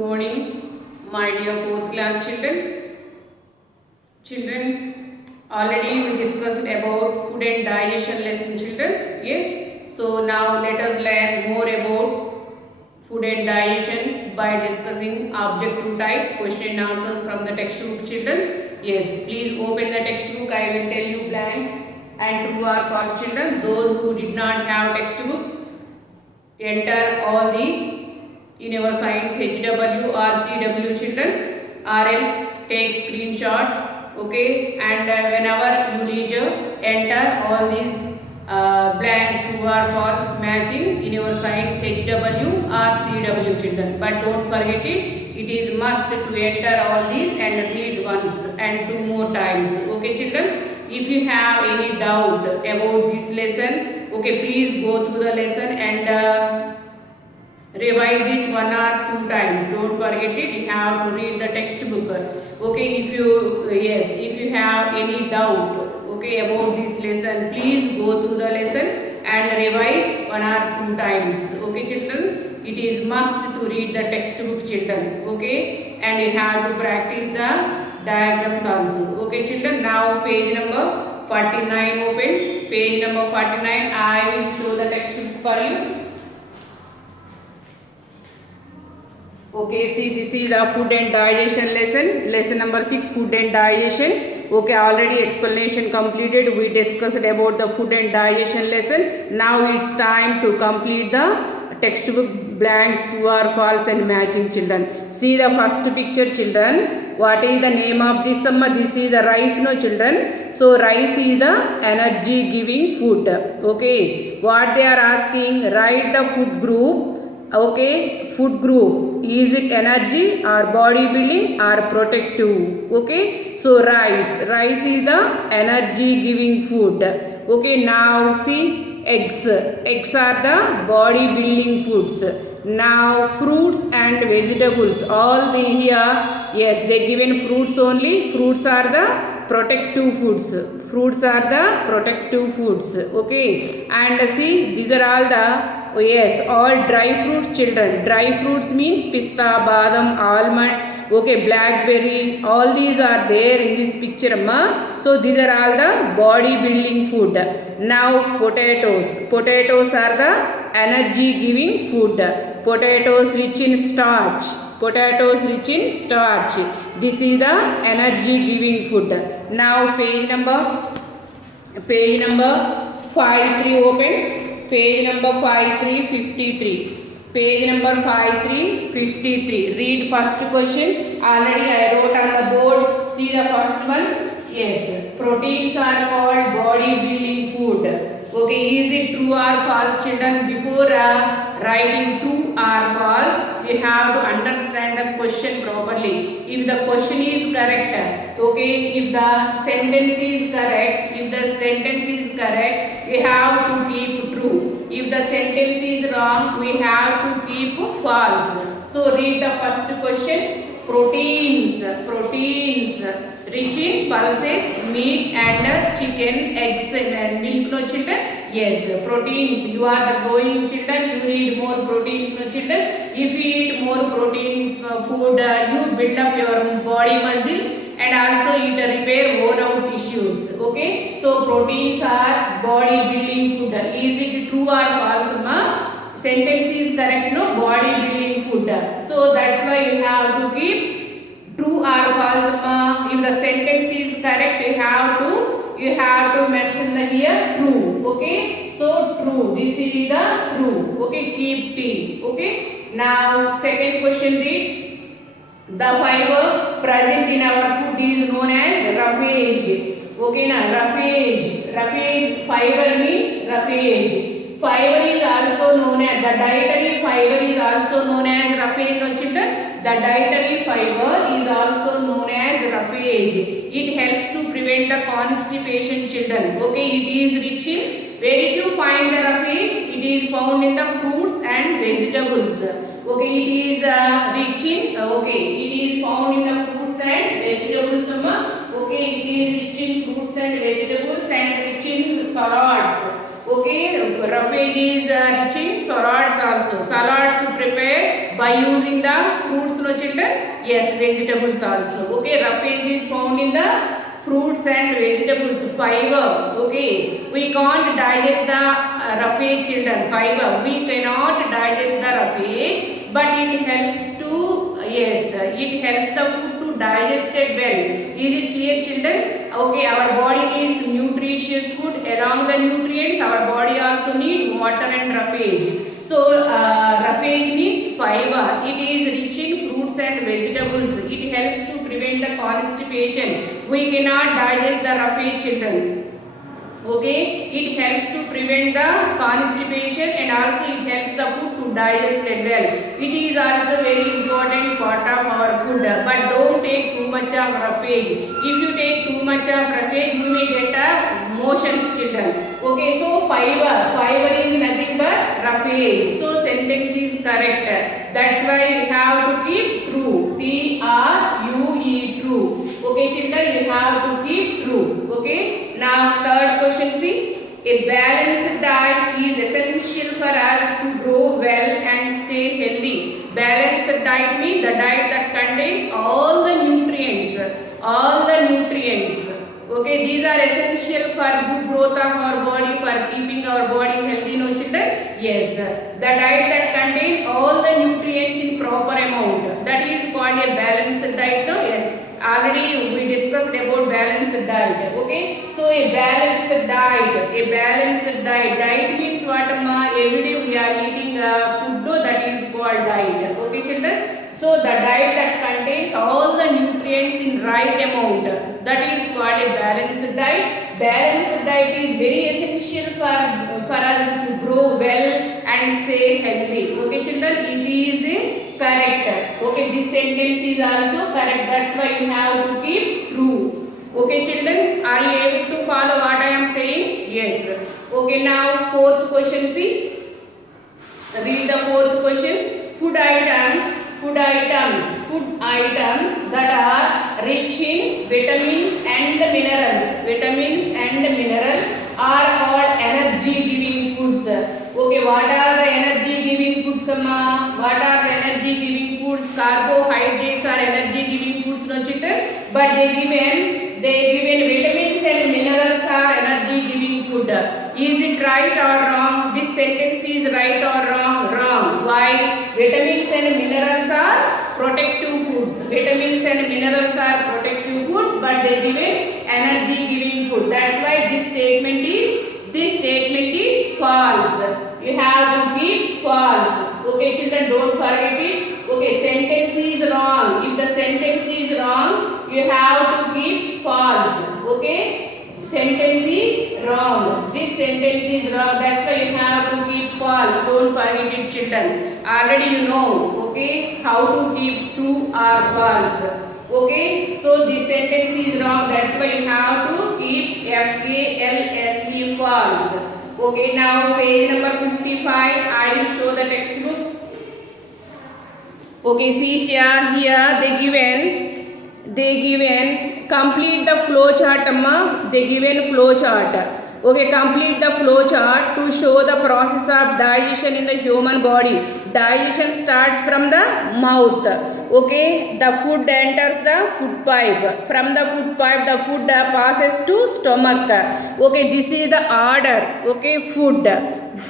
morning, my dear fourth class children. Children, already we discussed about food and digestion lesson, children. Yes. So now let us learn more about food and digestion by discussing objective type question and answers from the textbook, children. Yes. Please open the textbook. I will tell you blanks and true or false, children. Those who did not have textbook, enter all these in your science HW or CW, children, or else take screenshot, okay, and whenever you leisure, enter all these blanks, true or false, matching in your science HW or CW, children. But don't forget it, it is must to enter all these and read once and two more times, okay, children. If you have any doubt about this lesson, okay, please go through the lesson and revise it one or two times. Don't forget it, you have to read the textbook, okay. If you have any doubt, okay, about this lesson, please go through the lesson and revise one or two times, okay, children. It is must to read the textbook, children, okay, and you have to practice the diagrams also, okay, children. Now page number 49 open. Page number 49, I will show the textbook for you. Okay, see, this is the food and digestion lesson number 6, food and digestion. Okay, already explanation completed. We discussed about the food and digestion lesson. Now it's time to complete the textbook blanks, true or false and matching, children. See the first picture, children. What is the name of this summer? This is the rice, no, children. So rice is the energy giving food. Okay, what they are asking, write the food group. Okay, food group, is it energy or bodybuilding or protective? Okay, so rice is the energy giving food. Okay, now see eggs are the bodybuilding foods. Now fruits and vegetables, all the here, yes, they given fruits only. Fruits are the protective foods. Fruits are the protective foods. Okay, and see, these are all the all dry fruits, children. Dry fruits means pista, badam, almond, okay, blackberry, all these are there in this picture, amma. So these are all the body building food. Now potatoes are the energy giving food. Potatoes rich in starch. This is the energy giving food. Now page number 53 open. Page number 5353. Page number 5353. Read first question. Already I wrote on the board. See the first one. Yes. Proteins are called body building food. Okay. Is it true or false, children? Before writing true or false, you have to understand the question properly. If the question is correct, okay, if the sentence is correct, we have to keep true. If the sentence is wrong, we have to keep false. So read the first question. Proteins rich in pulses, meat and chicken, eggs and milk, no, children. Yes, proteins. You are the growing children. You need more proteins, no, children. If you eat more protein food, you build up your body muscles and also it repair worn out tissues. Okay. So proteins are body building food. Is it true or false, ma? Sentence is correct, no? Body building food. So that's why you have to keep true or false, ma. If the sentence is correct, you have to mention the here true. Okay, so true. This is the true. Okay, keep T. Okay. Now second question, read. The fiber present in our food is known as roughage. Okay, now roughage. Fiber means roughage. Fiber is also known as the dietary fiber is also known as roughage, no, children. The dietary fiber is also known as roughage. It helps to prevent the constipation, children. Okay, it is rich in. Where did you find the roughage? It is found in the fruits and vegetables. Okay, it is rich in. It is found in the fruits and vegetables. Okay, it is rich in fruits and vegetables and rich in salads. Okay, roughage is rich in salads also. Salads prepared by using the fruits, no children? Yes, vegetables also. Okay, roughage is found in the fruits and vegetables. Fiber. Okay, we can't digest the roughage, children. Fiber, we cannot digest the roughage, but it helps to, yes, it helps the food to digest it well. Is it clear, children? Okay, our body needs nutritious food. Along the nutrients, our body also need water and roughage. So roughage means fiber. It is rich in fruits and vegetables. It helps to prevent the constipation. We cannot digest the roughage, children. Okay, it helps to prevent the constipation, and also it helps the food to digest it well. It is also very important part of our food, but don't take too much of roughage. If you take too much of roughage, you may get a motions, children. Okay, so fiber is nothing but roughage. So sentence is correct. That's why we have to keep true. T-R-U-E, true. Okay, children, you have to keep true. Okay, now third question, see. A balanced diet is essential for us to grow well and stay healthy. Balanced diet means the diet that contains all the nutrients. Okay, these are essential for good growth of our body, for keeping our body healthy, no children? Yes, the diet that contains all the nutrients in proper amount, that is called a balanced diet, no? Yes, already we discussed about balanced diet. Okay, so a balanced diet means what, amma? Every day we are eating food, that is called diet. Okay, children? So the diet that contains all the nutrients in right amount, that is called a balanced diet. Balanced diet is very essential for us to grow well and stay healthy. Okay, children, it is correct. Okay, this sentence is also correct. That's why you have to keep true. Okay, children, are you able to follow what I am saying? Yes. Okay, now fourth question, see. Read the fourth question. Food items that are rich in vitamins and minerals are called energy giving foods. Okay, what are the energy giving foods, amma? What are the energy giving foods? Carbohydrates are energy giving foods, no children? But they given vitamins and minerals are energy giving food. Is it right or wrong? This sentence is right or wrong? Wrong. Why? Vitamins and minerals are protective foods. Vitamins and minerals are protective foods, but they give energy giving food. That's why this statement is false. You have to keep false. Okay, children, don't forget it. Okay, sentence is wrong. If the sentence is wrong, you have to keep false. Okay, sentence is wrong. This sentence is wrong. That's why you have to keep false. Don't forget it, children. Already you know, okay, how to keep true or false. Okay, so this sentence is wrong. That's why you have to keep F-A-L-S-E, false. Okay, now page number 55. I will show the textbook. Okay, see here they given complete the flow chart, amma. They given flow chart. Okay, complete the flow chart to show the process of digestion in the human body. Digestion starts from the mouth. Okay, the food enters the food pipe. From the food pipe, the food passes to stomach. Okay, this is the order. Okay, food.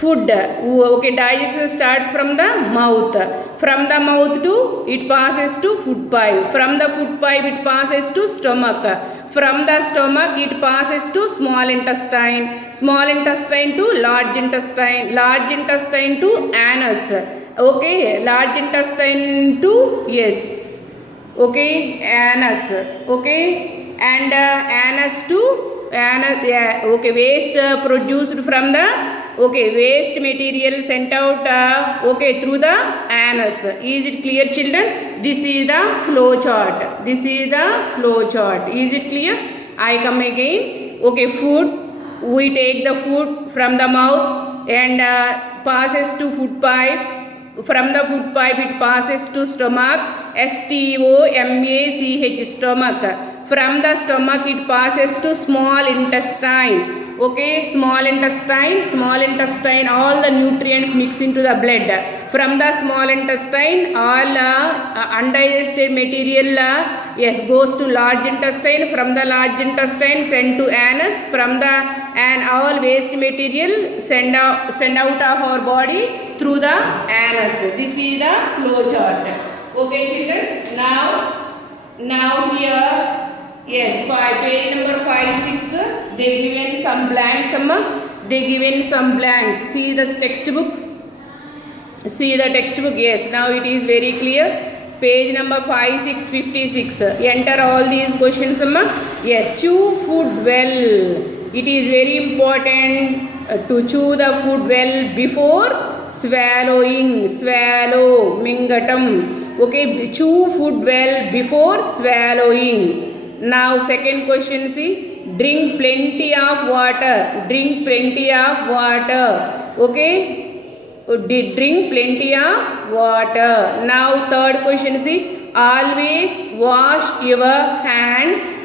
Okay, digestion starts from the mouth. From the mouth to it passes to food pipe. From the food pipe it passes to stomach. From the stomach it passes to small intestine to large intestine to anus. Okay, large intestine to, yes, okay, anus. Okay, and anus to okay, waste produced from the, okay, waste material sent out okay, through the anus. Is it clear, children? This is the flow chart. Is it clear? I come again. Okay, food, we take the food from the mouth and passes to food pipe. From the food pipe it passes to stomach, STOMACH, stomach. From the stomach it passes to small intestine. Okay, small intestine, all the nutrients mix into the blood. From the small intestine, all undigested material yes goes to large intestine. From the large intestine sent to anus. From the and all waste material send out of our body through the anus. This is the flow chart. Okay, children. Now here. Yes, page number 5, 6. They given some blanks. They given some blanks. See the textbook. Yes, now it is very clear. Page number 5, 6, 56. Enter all these questions. Yes, chew food well. It is very important to chew the food well before swallowing. Swallow, mingatam. Okay, chew food well before swallowing. Now second question, see, drink plenty of water. Okay, drink plenty of water. Now third question, see, always wash your hands.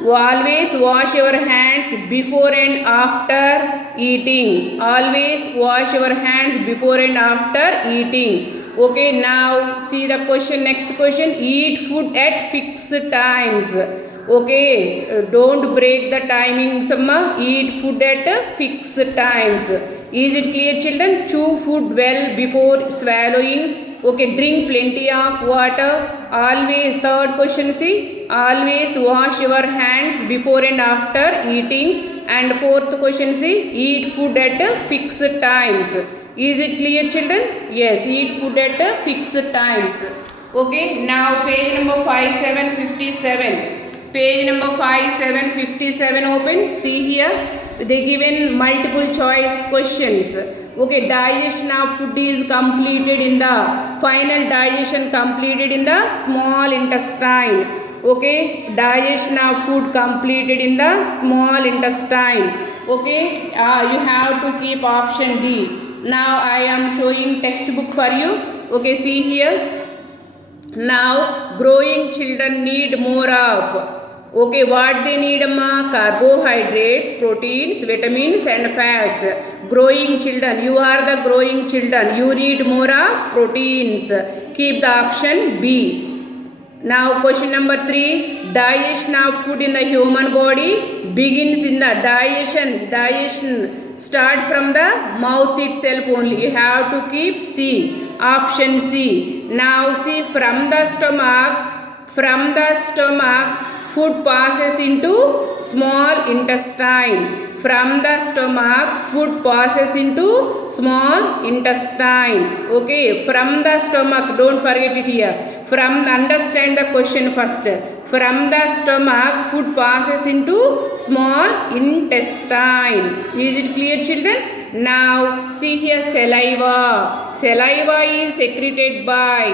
Always wash your hands before and after eating. Always wash your hands before and after eating. Okay, now see the question, next question, eat food at fixed times. Okay, don't break the timings, eat food at fixed times. Is it clear, children? Chew food well before swallowing. Okay, drink plenty of water. Always, third question, see, always wash your hands before and after eating. And fourth question, see, eat food at fixed times. Is it clear, children? Yes, eat food at fixed times. Okay, now page number 5757. Page number 5757 open. See here, they given multiple choice questions. Okay, digestion of food is completed in the final digestion completed in the small intestine. Okay, digestion of food completed in the small intestine. Okay, you have to keep option D. Now I am showing textbook for you. Okay, see here. Now growing children need more of. Okay, what they need, carbohydrates, proteins, vitamins and fats. Growing children, you are the growing children. You need more of proteins. Keep the option B. Now question number 3, digestion of food in the human body begins in the digestion start from the mouth itself only. You have to keep C, option C. Now see, from the stomach food passes into small intestine. From the stomach food passes into small intestine. Okay, from the stomach, don't forget it here. Understand the question first. From the stomach food passes into small intestine. Is it clear, children? Now see here, saliva. Saliva is secreted by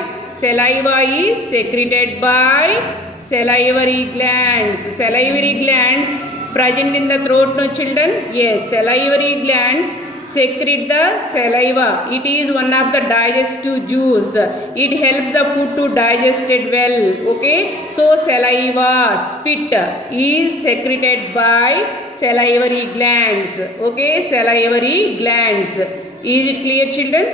salivary glands. Salivary glands present in the throat, no children? Yes, salivary glands secrete the saliva. It is one of the digestive juice. It helps the food to digest it well. Okay, so saliva, spit is secreted by salivary glands. Okay, salivary glands. Is it clear, children?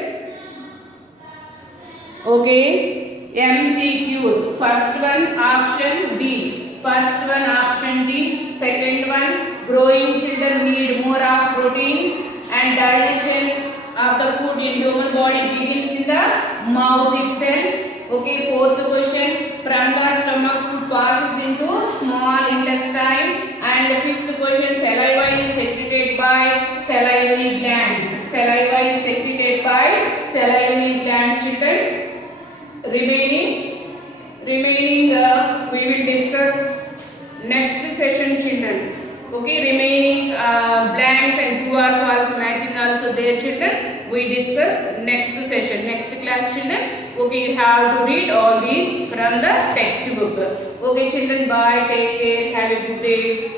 Okay, MCQs. First one option D. Second one, growing children need more of proteins and digestion of the food in human body begins in the mouth itself. Okay, fourth question, from the stomach food passes into small intestine. And fifth question, saliva is secreted by salivary glands. Saliva is secreted by salivary glands, children. Remaining we will discuss next session, children. Okay, remaining blanks and true or false matching also there, children. We discuss next session, next class, children. Okay, you have to read all these from the textbook. Okay, children, bye, take care, have a good day.